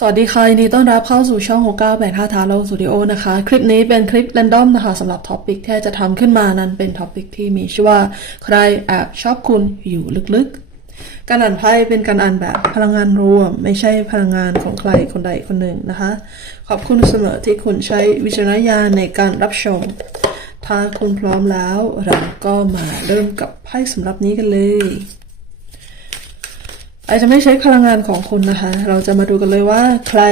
สวัสดีค่ะยินดีต้อนรับเข้าสู่ช่อง 6985ทาโลสตูดิโอนะคะ คลิปนี้เป็นคลิปแรนดอมนะคะสำหรับท็อปิกที่จะทำขึ้นมานั้นเป็นท็อปิกที่มีชื่อว่าใครแอบชอบคุณอยู่ลึกๆ การอ่านไพ่เป็นการอ่านแบบพลังงานรวม ไม่ใช่พลังงานของใครคนใดคนหนึ่งนะคะ ขอบคุณเสมอที่คุณใช้วิจารณญาณในการรับชม ถ้าคุณพร้อมแล้วเราก็มาเริ่มกับไพ่สำหรับนี้กันเลย ไอจะไม่ใช้พลังงานของคุณนะคะ เราจะมาดูกันเลยว่าใคร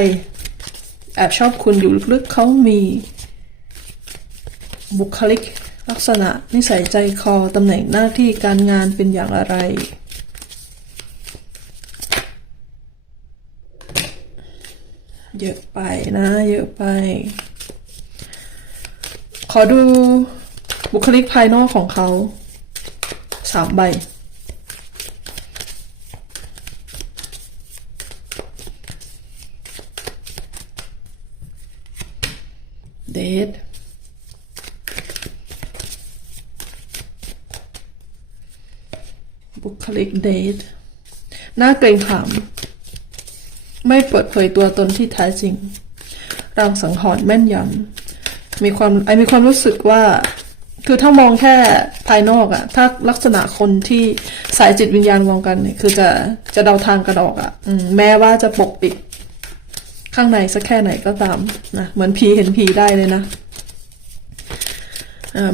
แอบชอบคุณอยู่ลึกๆเขามีบุคลิกลักษณะนิสัยใจคอตำแหน่งหน้าที่การงานเป็นอย่างไร เยอะไปนะ เยอะไป ขอดูบุคลิกภายนอกของเขาสามใบ เดท บุคลิกเดทหน้าเกรงขาม ไม่เปิดเผยตัวตนที่แท้จริงรางสังหรณ์แม่นยำมีความไอมีความรู้สึกว่า คือถ้ามองแค่ภายนอกอะถ้าลักษณะคนที่สายจิตวิญญาณมองกันเนี่ย คือจะจะเดาทางกันออกอะอมแม้ว่าจะปกปิด ข้างในสักแค่ไหนก็ตามนะเหมือนผีเห็นผีได้เลยนะ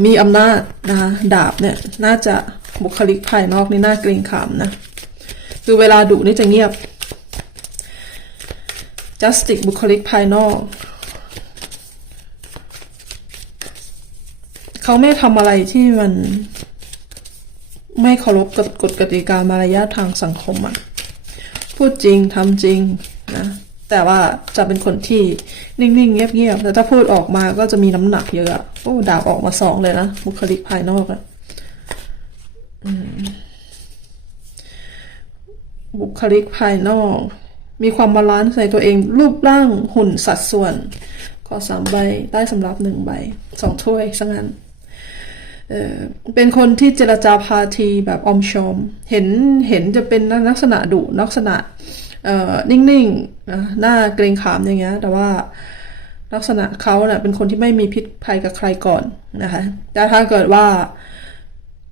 มีอำนาจนะคะดาบเนี่ย น่าจะ บุคลิกภายนอกนี่น่าเกรงขามนะ คือเวลาดุนี่จะเงียบ justice บุคลิกภายนอก เขาไม่ทำอะไรที่มันไม่เคารพกฎกฎกติกามารยาททางสังคมอะพูดจริงทำจริงนะแต่ว่าจะเป็นคนที่นิ่งๆ เงียบๆแต่ถ้าพูดออกมาก็จะมีน้ำหนักเยอะ โอ้ดาบออกมาสองเลยนะ บุคลิกภายนอกอะ บุคลิกภายนอก มีความบาลานซ์ในตัวเอง รูปร่างหุ่นสัดส่วน ขอสามใบ ได้สำหรับหนึ่งใบสองถ้วยซะงั้นเเป็นคนที่เจรจาพาทีแบบอมชอม เห็นเห็นจะเป็นลักษณะดุลักษณะนิ่งๆ หน้าเกรงขามอย่างเงี้ย แต่ว่าลักษณะเขาเนะ่ะเป็นคนที่ไม่มีพิษภัยกับใครก่อนนะคะ แต่ถ้าเกิดว่า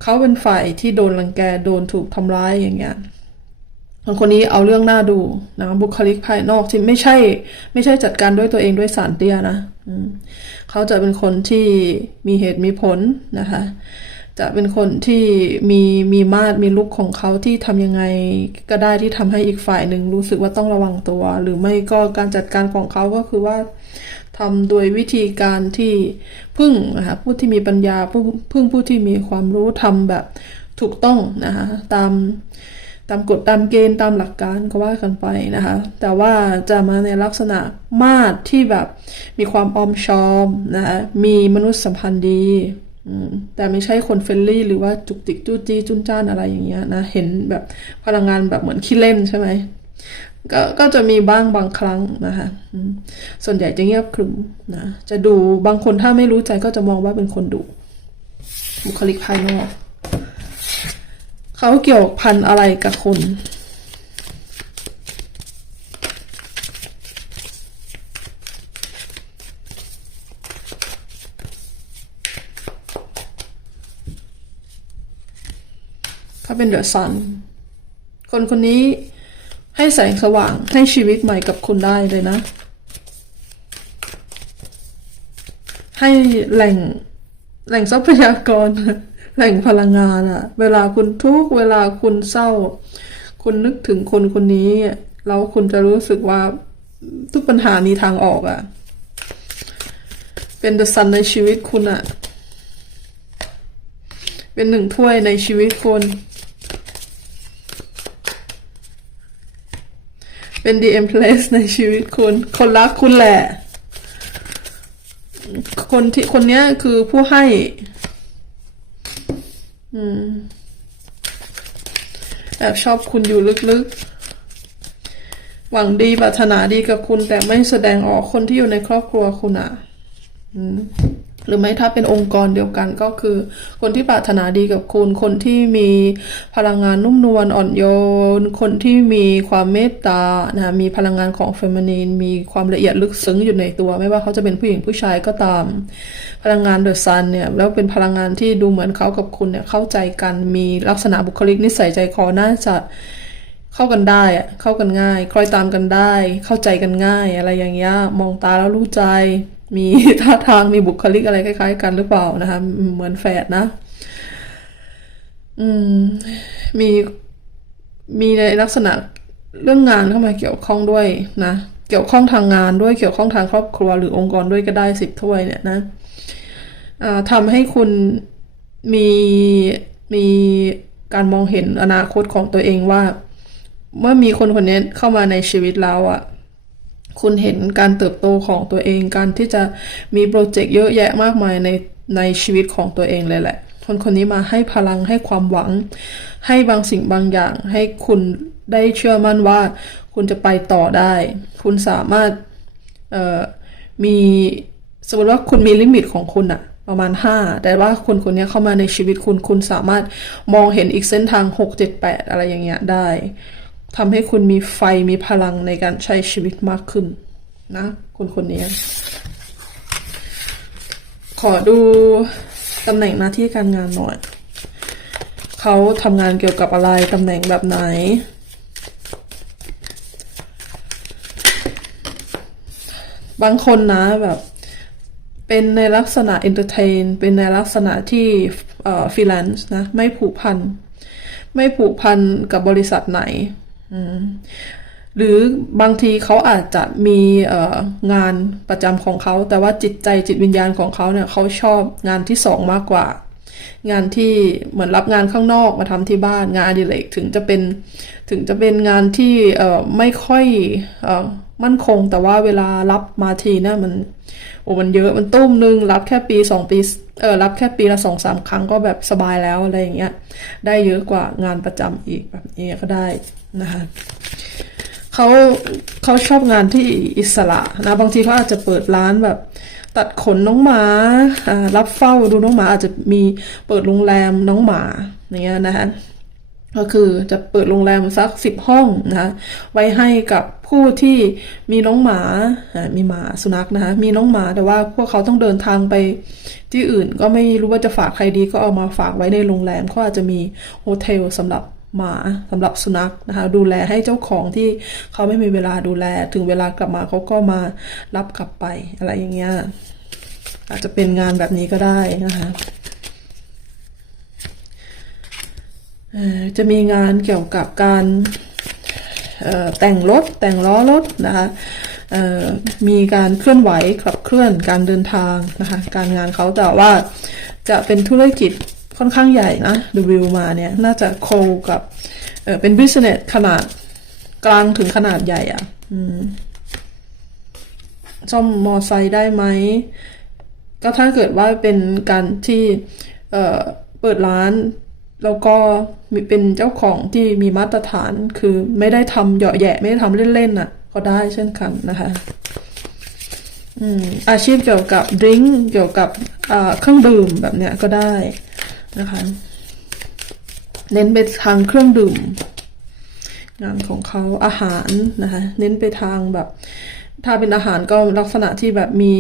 เขาเป็นฝ่ายที่โดนรังแกโดนถูกทำร้ายอย่างเงี้ยคนคนนี้เอาเรื่องหน้าดูนะบุคลิกภายนอกที่ไม่ใช่ ไม่ใช่จัดการด้วยตัวเองด้วยสารเตี้ยนะเขาจะเป็นคนที่มีเหตุมีผลนะคะ จะเป็นคนที่มีมีมาดมีลุกของเขาที่ทำยังไงก็ได้ที่ทำให้อีกฝ่ายหนึ่งรู้สึกว่าต้องระวังตัว หรือไม่ก็การจัดการของเขาก็คือว่า ทำโดยวิธีการที่พึ่งนะคะผู้ที่มีปัญญาพึ่งพึ่งผู้ที่มีความรู้ทำแบบถูกต้องนะคะตามตามกฎตามเกณฑ์ตามหลักการก็ว่ากันไปนะคะ แต่ว่าจะมาในลักษณะมาดที่แบบมีความออมชอมนะคะมีมนุษยสัมพันธ์ดีแต่ไม่ใช่คนเฟรนลี่ หรือว่าจุกจิกจู้จี้จุนจ้านอะไรอย่างเงี้ยนะ เห็นแบบพลังงานแบบเหมือนขี้เล่นใช่ไหม ก็ก็จะมีบ้างบางครั้งนะคะส่วนใหญ่จะเงียบขรึมนะจะดูบางคนถ้าไม่รู้ใจก็จะมองว่าเป็นคนดุบุคลิกภายนอกเขาเกี่ยวพันอะไรกับคุณเขาเป็นเดอะซันคนคนนี้ ให้แสงสว่างให้ชีวิตใหม่กับคุณได้เลยนะ ให้แหล่งแหล่งทรัพยากร แหล่งพลังงานอะเวลาคุณทุกเวลาคุณเศร้า คุณนึกถึงคนคนนี้แล้วคุณจะรู้สึกว่าทุกปัญหามีทางออกอะเป็นเดอะซันในชีวิตคุณอะเป็นหนึ่งถ้วยในชีวิตคุณ เป็น The Empress ในชีวิตคุณ คนรักคุณแหละ คนที่คนเนี้ยคือผู้ให้ อืมแอบชอบคุณอยู่ลึกๆ หวังดีปรารถนาดีกับคุณ แต่ไม่แสดงออกคนที่อยู่ในครอบครัวคุณอะ อืม หรือไม่ถ้าเป็นองค์กรเดียวกันก็คือ คนที่ปรารถนาดีกับคุณ คนที่มีพลังงานนุ่มนวลอ่อนโยน คนที่มีความเมตตานะมีพลังงานของเฟมินีนมีความละเอียดลึกซึ้งอยู่ในตัว ไม่ว่าเขาจะเป็นผู้หญิงผู้ชายก็ตาม พลังงานเดอะซันเนี่ยแล้วเป็นพลังงานที่ดูเหมือนเขากับคุณเนี่ยเข้าใจกันมีลักษณะบุคลิกนิสัยใจคอน่าจะเข้ากันได้อะเข้ากันง่าย คล้อยตามกันได้ เข้าใจกันง่าย อะไรอย่างเงี้ย มองตาแล้วรู้ใจ มีท่าทางมีบุคลิกอะไรคล้าย ๆ กันหรือเปล่านะคะ เหมือนแฝดนะ อืม มีมีในลักษณะเรื่องงานเข้ามาเกี่ยวข้องด้วยนะ เกี่ยวข้องทางงานด้วยเกี่ยวข้องทางครอบครัว หรือองค์กรด้วยก็ได้สิบถ้วยเนี่ยนะอ่าทำให้คุณมีมีการมองเห็นอนาคตของตัวเองว่า เมื่อมีคนคนนี้เข้ามาในชีวิตเราอะ่ะ คุณเห็นการเติบโตของตัวเองการที่จะมีโปรเจกต์เยอะแยะมากมายในในชีวิตของตัวเองเลยแหละ คนคนนี้มาให้พลังให้ความหวัง ให้บางสิ่งบางอย่าง ให้คุณได้เชื่อมั่นว่า คุณจะไปต่อได้ คุณสามารถมีสมมติว่าคุณมีลิมิตของคุณอะประมาณ 5 แต่ว่าคนคนนี้เข้ามาในชีวิตคุณ คุณสามารถมองเห็นอีกเส้นทาง 6 7 8 อะไรอย่างเงี้ยได้ ทำให้คุณมีไฟมีพลังในการใช้ชีวิตมากขึ้นนะคนคนนี้ ขอดูตำแหน่งหน้าที่การงานหน่อย เขาทำงานเกี่ยวกับอะไรตำแหน่งแบบไหน บางคนนะแบบเป็นในลักษณะ entertain เป็นในลักษณะที่เอ่อ freelance นะ ไม่ผูกพัน ไม่ผูกพันกับบริษัทไหน หรือบางทีเขาอาจจะมีงานประจำของเขา แต่ว่าจิตใจจิตวิญญาณของเขาเนี่ยเขาชอบงานที่สองมากกว่า งานที่เหมือนรับงานข้างนอกมาทำที่บ้านงานอดิเรกถึงจะเป็นถึงจะเป็นงานที่ไม่ค่อยอมั่นคง แต่ว่าเวลารับมาทีเนี่ยมันโอ้มันเยอะมันตุ้มนึง รับแค่ปีสองปีเออรับแค่ปีละสองสามครั้งก็แบบสบายแล้วอะไรอย่างเงี้ยได้เยอะกว่างานประจำอีกแบบนี้ก็ได้ นะคะเขาเขาชอบงานที่อิสระนะบางทีเขาอาจจะเปิดร้านแบบ ตัดขนน้องหมารับเฝ้าดูน้องหมาอาจจะมีเปิดโรงแรมน้องหมาอย่างเงี้ยนะคะก็คือจะเปิดโรงแรมสักสิบห้องนะคะไว้ให้กับผู้ที่มีน้องหมาอ่ามีหมาสุนัขนะคะมีน้องหมาแต่ว่าพวกเขาต้องเดินทางไปที่อื่น ก็ไม่รู้ว่าจะฝากใครดีก็เอามาฝากไว้ในโรงแรมเขาอาจจะมีโฮเทลสำหรับ หมาสำหรับสุนัขนะคะ ดูแลให้เจ้าของที่เขาไม่มีเวลาดูแล ถึงเวลากลับมาเขาก็มารับกลับไปอะไรอย่างเงี้ยอาจจะเป็นงานแบบนี้ก็ได้นะคะจะมีงานเกี่ยวกับการแต่งรถแต่งล้อรถนะคะมีการเคลื่อนไหวขับเคลื่อนการเดินทางนะคะ การงานเขาแต่ว่าจะเป็นธุรกิจ ค่อนข้างใหญ่นะดูวิวมาเนี่ยน่าจะโคกับเออเป็นบิสเนสขนาดกลางถึงขนาดใหญ่อะ่ะอืมซ่อมมอไซค์ได้ไหม ก็ถ้าเกิดว่าเป็นการที่เเปิดร้าน แล้วก็มีเป็นเจ้าของที่มีมาตรฐานคือไม่ได้ทำเหยาะแยะ ไม่ได้ทำเล่นๆน่ะ ก็ได้เช่นกันนะคะอืมอาชีพเกี่ยวกับดริงก์เกี่ยวกับเครื่องดื่มแบบเนี้ยก็ได้ นะคะ เน้นไปทางเครื่องดื่ม งานของเขาอาหารนะคะ เน้นไปทางแบบ ถ้าเป็นอาหารก็ลักษณะที่แบบมี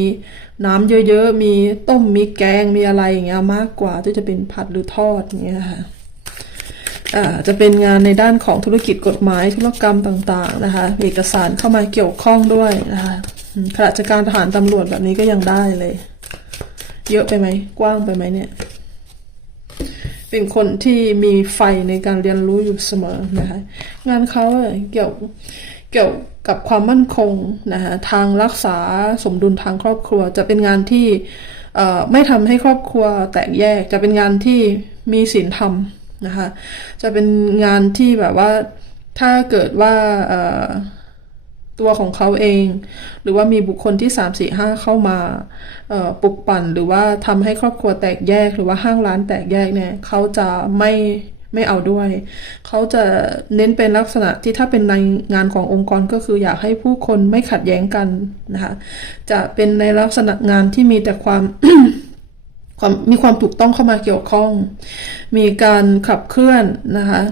น้ำเยอะๆ มีต้มมีแกงมีอะไรอย่างเงี้ยมากกว่าที่จะเป็นผัดหรือทอดอย่างเงี้ยค่ะจะเป็นงานในด้านของธุรกิจกฎหมายธุรกรรมต่างๆนะคะ เอกสารเข้ามาเกี่ยวข้องด้วยนะคะข้าราชการทหารตำรวจแบบนี้ก็ยังได้เลย เยอะไปไหมกว้างไปไหมเนี่ย เป็นคนที่มีไฟในการเรียนรู้อยู่เสมอนะคะงานเขาเกี่ยวเกี่ยวกับความมั่นคงนะคะทางรักษาสมดุลทางครอบครัว จะเป็นงานที่ไม่ทำให้ครอบครัวแตกแยก จะเป็นงานที่มีศีลธรรมนะคะจะเป็นงานที่แบบว่าถ้าเกิดว่า ตัวของเขาเอง หรือว่ามีบุคคลที่ 3 4 5 เข้ามาปลุกปั่นหรือว่าทำให้ครอบครัวแตกแยก หรือว่าห้างร้านแตกแยกเนี่ยเขาจะไม่ไม่เอาด้วย เขาจะเน้นเป็นลักษณะที่ถ้าเป็นในงานขององค์กรก็คืออยากให้ผู้คนไม่ขัดแย้งกันนะคะ จะเป็นในลักษณะงานที่มีแต่ความ ความมีความถูกต้องเข้ามาเกี่ยวข้อง มีการขับเคลื่อนนะคะ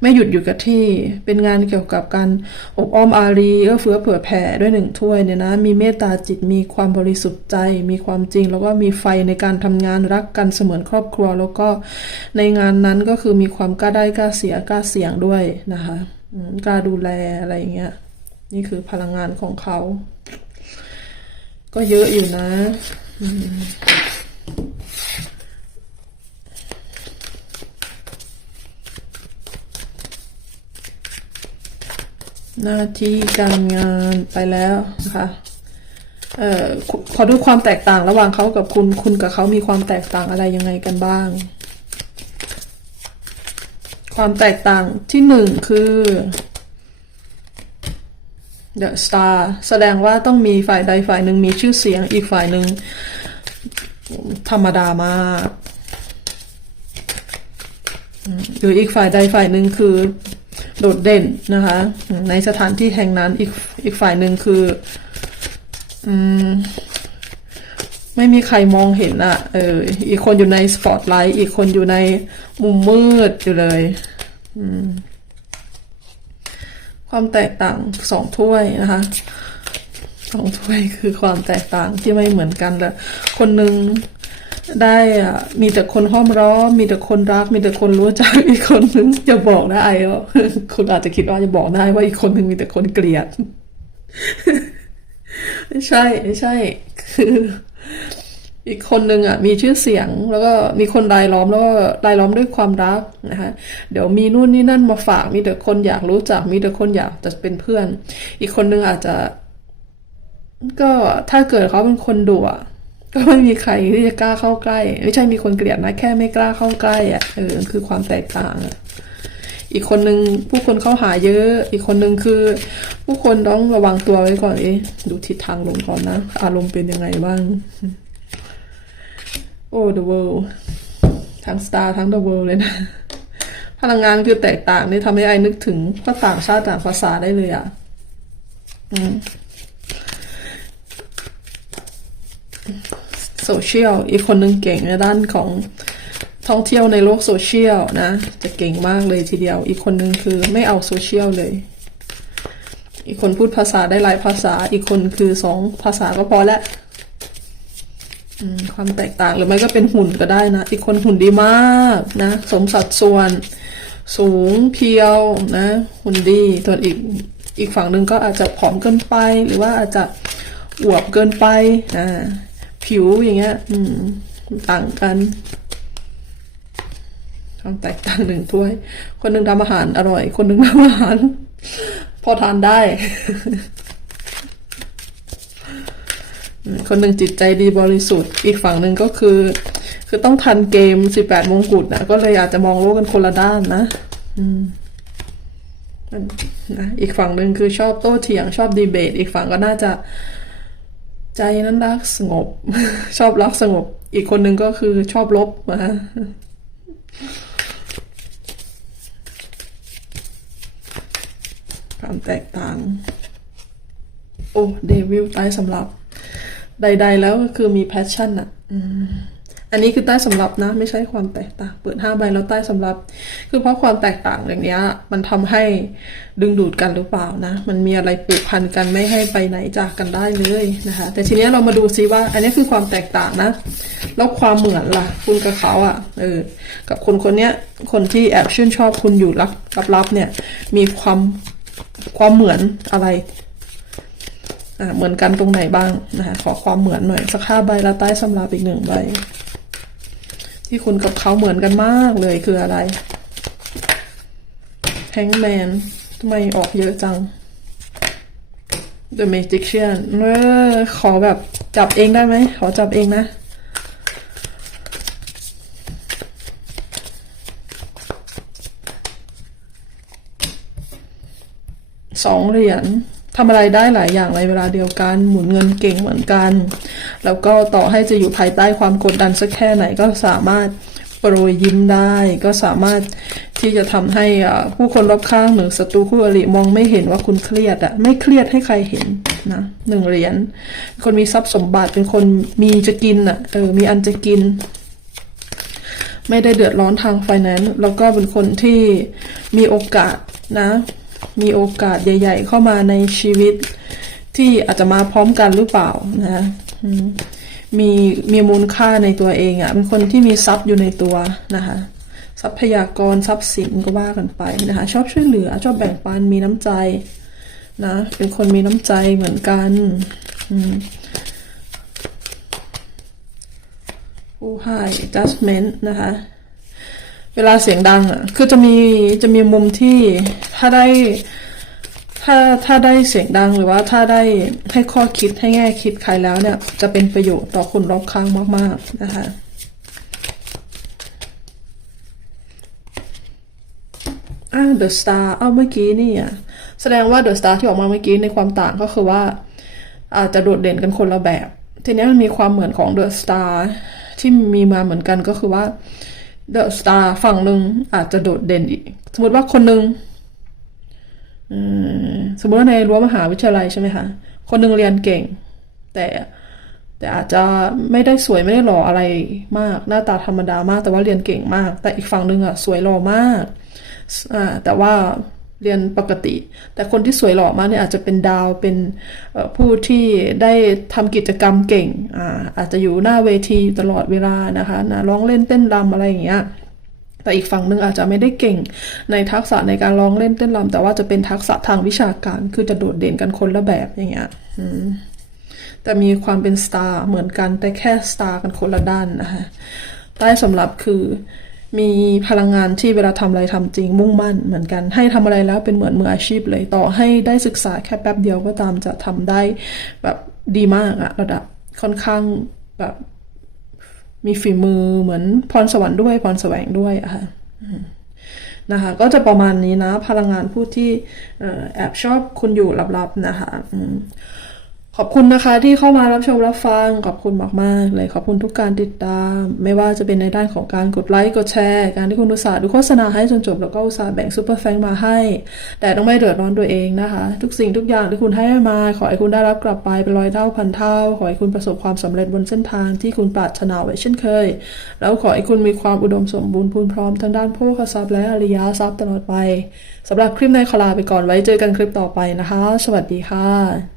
ไม่หยุดอยู่กับที่ เป็นงานเกี่ยวกับการอบอ้อมอารีเอื้อเฟื้อเผื่อแผ่ด้วยหนึ่งถ้วยเนี่ยนะ มีเมตตาจิต มีความบริสุทธิ์ใจ มีความจริง แล้วก็มีไฟในการทำงานรักกันเสมือนครอบครัว แล้วก็ในงานนั้นก็คือมีความกล้าได้กล้าเสียกล้าเสี่ยงด้วยนะคะกล้าดูแลอะไรอย่างเงี้ย นี่คือพลังงานของเขา ก็เยอะอยู่นะ หน้าที่การงานไปแล้วนะคะเอ่อขอดูความแตกต่างระหว่างเขากับคุณ คุณกับเขามีความแตกต่างอะไรยังไงกันบ้าง ความแตกต่างที่หนึ่งคือ The Star แสดงว่าต้องมีฝ่ายใดฝ่ายหนึ่งมีชื่อเสียงอีกฝ่ายหนึ่ง ธรรมดามากหรืออีกฝ่ายใดฝ่ายหนึ่งคือโดดเด่นนะคะ ในสถานที่แห่งนั้นอีกอีกฝ่ายหนึ่งคืออืมไม่มีใครมองเห็นอะ่ะเออ อีกคนอยู่ในสปอตไลท์ อีกคนอยู่ในมุมมืดอยู่เลย ความแตกต่างสองถ้วยนะคะสองถ้วยคือความแตกต่างที่ไม่เหมือนกันเลยคนหนึ่ง ได้อะมีแต่คนห้อมล้อม มีแต่คนรัก มีแต่คนรู้จักอีกคนหนึงจะบอกได้ว่าคุณอาจจะคิดว่าจะบอกได้ว่าอีกคนหนึ่งมีแต่คนเกลียดไม่ใช่ไม่ใช่ คือ อีกคนหนึ่งอะ มีชื่อเสียงแล้วก็มีคนรายล้อมแล้วก็รายล้อมด้วยความรักนะคะเดี๋ยวมีนู่นนี่นั่นมาฝาก มีแต่คนอยากรู้จัก มีแต่คนอยากจะเป็นเพื่อน อีกคนหนึ่งอาจจะ ก็ถ้าเกิดเขาเป็นคนดุอะ ก็ไม่มีใครที่จะกล้าเข้าใกล้ ไม่ใช่มีคนเกลียดนะ แค่ไม่กล้าเข้าใกล้อะเออคือความแตกต่างอะอีกคนหนึ่งผู้คนเข้าหาเยอะ อีกคนหนึ่งคือ ผู้คนต้องระวังตัวไว้ก่อนเอ๊ะดูทิศทางลงก่อนนะ อารมณ์เป็นยังไงบ้าง โอ้ the world ทั้ง star ทั้ง the world เลยนะ พลังงานคือแตกต่างนี่ทำให้ไอ้นึกถึงภาษาต่างชาติต่างภาษาได้เลยอะ อืม โซเชียล อีกคนหนึ่งเก่งในด้านของท่องเที่ยวในโลกโซเชียลนะ จะเก่งมากเลยทีเดียว อีกคนหนึ่งคือไม่เอาโซเชียลเลย อีกคนพูดภาษาได้หลายภาษา อีกคนคือสองภาษาก็พอแล้วความแตกต่างหรือไม่ก็เป็นหุ่นก็ได้นะ อีกคนหุ่นดีมากนะ สมสัดส่วน สูงเพียวนะ หุ่นดีส่วนอีกอีกฝั่งหนึ่งก็อาจจะผอมเกินไป หรือว่าอาจจะอวบเกินไปอ่า ผิวอย่างเงี้ย อืม ต่างกันความแตกต่างหนึ่งถ้วย คนหนึ่งทำอาหารอร่อย คนหนึ่งทำอาหาร พอทานได้ คนหนึ่งจิตใจดีบริสุทธิ์ อีกฝั่งหนึ่งก็คือ คือต้องทันเกม18มงกุฎนะก็เลยอาจจะมองโลกกันคนละด้านนะ อืมนะอีกฝั่งหนึ่งคือชอบโต้เถียงชอบดีเบต อีกฝั่งก็น่าจะ ใจนั้นรักสงบ ชอบรักสงบ อีกคนหนึ่งก็คือชอบลบนะฮะความแตกต่าง โอ้ เดวิลตายสำหรับ ใด ๆ แล้วก็คือมีแพชชั่นอะ่ะ อันนี้คือใต้สำรับนะ ไม่ใช่ความแตกต่าง เปิดห้าใบแล้วใต้สำรับ คือเพราะความแตกต่างอย่างเนี้ย มันทำให้ดึงดูดกันหรือเปล่านะ มันมีอะไรผูกพันกันไม่ให้ไปไหนจากกันได้เลยนะคะ แต่ทีนี้เรามาดูซิว่า อันนี้คือความแตกต่างนะ แล้วความเหมือนล่ะ คุณกับเขาอะ่ะ เออ กับคนคนเนี้ย คนที่แอบชื่นชอบคุณอยู่ลับลับๆเนี่ย มีความความเหมือนอะไรอ่าเหมือนกันตรงไหนบ้างนะคะขอความเหมือนหน่อย สักห้าใบแล้วใต้สำรับอีกหนึ่งใบ ที่คุณกับเขาเหมือนกันมากเลยคืออะไรแฮงแมนทำไมออกเยอะจัง The Magician เออขอแบบจับเองได้ไหม ขอจับเองนะ สองเหรียญ ทำอะไรได้หลายอย่างในเวลาเดียวกัน หมุนเงินเก่งเหมือนกัน แล้วก็ต่อให้จะอยู่ภายใต้ความกดดันสักแค่ไหนก็สามารถโปรยยิ้มได้ ก็สามารถที่จะทำให้อ่าผู้คนรอบข้างหรือศัตรูคู่อริมองไม่เห็นว่าคุณเครียดอะไม่เครียดให้ใครเห็นนะหนึ่งเหรียญคนมีทรัพย์สมบัติเป็นคนมีจะกินอะเออมีอันจะกิน ไม่ได้เดือดร้อนทางไฟแนนซ์แล้วก็เป็นคนที่มีโอกาสนะ มีโอกาสใหญ่ ๆ เข้ามาในชีวิต ที่อาจจะมาพร้อมกันหรือเปล่านะมีมีมูลค่าในตัวเองอะ่ะเป็นคนที่มีทรัพย์อยู่ในตัวนะคะ ทรัพยากรทรัพย์สินก็ว่ากันไปนะคะ ชอบช่วยเหลือ ชอบแบ่งปันมีน้ำใจนะเป็นคนมีน้ำใจเหมือนกันผู้ให้ judgment นะคะ เวลาเสียงดังอะ คือจะมีจะมีมุมที่ถ้าได้ถ้าถ้าได้เสียงดังหรือว่าถ้าได้ให้ข้อคิดให้แง่คิดใครแล้วเนี่ย จะเป็นประโยชน์ต่อคนรอบข้างมาก ๆ นะคะอ่า The Star เอาเมื่อกี้นี่อะแสดงว่า The Star ที่ออกมาเมื่อกี้ในความต่างก็คือว่า อาจจะโดดเด่นกันคนละแบบ ทีนี้มันมีความเหมือนของ The Star ที่มีมาเหมือนกันก็คือว่า เดอะสตาร์ฝั่งหนึ่งอาจจะโดดเด่นอีก สมมติว่าคนหนึ่งสมมติว่าในรั้วมหาวิทยาลัยใช่ไหมคะ คนหนึ่งเรียนเก่ง แต่แต่อาจจะไม่ได้สวยไม่ได้หล่ออะไรมาก หน้าตาธรรมดามาก แต่ว่าเรียนเก่งมาก แต่อีกฝั่งหนึ่งอะสวยหล่อมากอ่าแต่ว่า เรียนปกติ แต่คนที่สวยหล่อมากเนี่ยอาจจะเป็นดาวเป็นผู้ที่ได้ทำกิจกรรมเก่งอ่าอาจจะอยู่หน้าเวทีตลอดเวลานะคะนะร้องเล่นเต้นรำอะไรอย่างเงี้ยแต่อีกฝั่งหนึ่งอาจจะไม่ได้เก่งในทักษะในการร้องเล่นเต้นรำแต่ว่าจะเป็นทักษะทางวิชาการคือจะโดดเด่นกันคนละแบบอย่างเงี้ยแต่มีความเป็นสตาร์เหมือนกันแต่แค่สตาร์กันคนละด้านนะคะใต้สำหรับคือ มีพลังงานที่เวลาทำอะไรทำจริงมุ่งมั่นเหมือนกัน ให้ทำอะไรแล้วเป็นเหมือนมืออาชีพเลยต่อให้ได้ศึกษาแค่แป๊บเดียวก็ตามจะทำได้แบบดีมากอะระดับค่อนข้างแบบมีฝีมือเหมือนพรสวรรค์ด้วยพรแสวงด้วยอะค่ะนะคะก็จะประมาณนี้นะ พลังงานผู้ที่แอบชอบคุณอยู่ลับๆนะคะอื ขอบคุณนะคะที่เข้ามารับชมรับฟัง ขอบคุณมาก ๆ เลยขอบคุณทุกการติดตาม ไม่ว่าจะเป็นในด้านของการกดไลค์กดแชร์ การที่คุณอุตส่าห์ดูโฆษณาให้จนจบแล้วก็อุตส่าห์แบ่งซูเปอร์แฟงมาให้ แต่ต้องไม่เดือดร้อนตัวเองนะคะ ทุกสิ่งทุกอย่างที่คุณให้มา ขอให้คุณได้รับกลับไปเป็นร้อยเท่าพันเท่า ขอให้คุณประสบความสำเร็จบนเส้นทางที่คุณปรารถนาไว้เช่นเคย แล้วขอให้คุณมีความอุดมสมบูรณ์พูนพร้อมทั้งด้านโภคทรัพย์และอริยทรัพย์ตลอดไปสำหรับคลิปในขอลาไปก่อนไว้เจอกันคลิปต่อไปนะคะ สวัสดีค่ะ